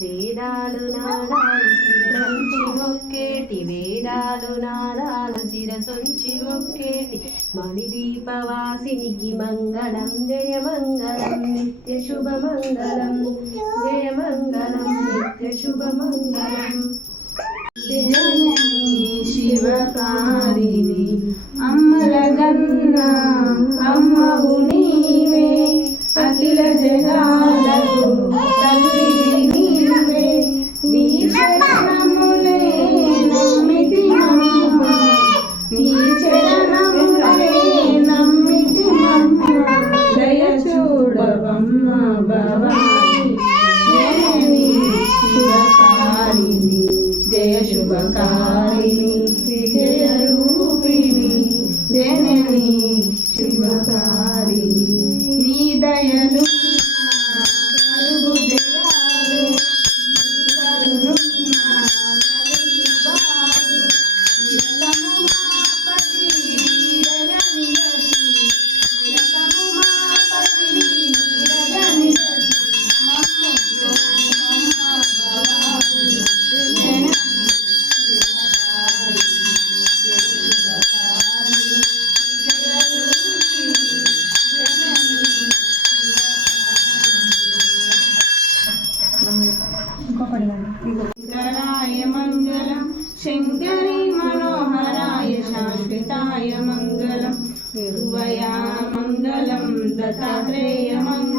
వేదాలు నాదాలు శిరసొంచి మొక్కేటి వేదాలు నాదాలు శిరసొంచి మొక్కేటి మణిదీపవాసినికి మంగళం జయ మంగళం నిత్య శుభమంగళం జయ మంగళం నిత్య శుభమంగళం. శివకారిణి అమ్మలగన్న అమ్మవు నీవే అఖిల జగాలకు తల్లివి నీవే నీ చరణములే నమ్మితిమమ్మ నీ చరణములే నమ్మితిమమ్మ దయ చూడవమ్మ భవాని జనని శివకారిణి జయ శుభకారిణి విజయ రూపిణి జనని శివకారిణి నీ దయలు కలుగు జయాలు शंकराय मंगलम शंकरी मनोहराय शाश्वताय मंगलम गुरुवया मंगलम दत्तात्रेय मंगलम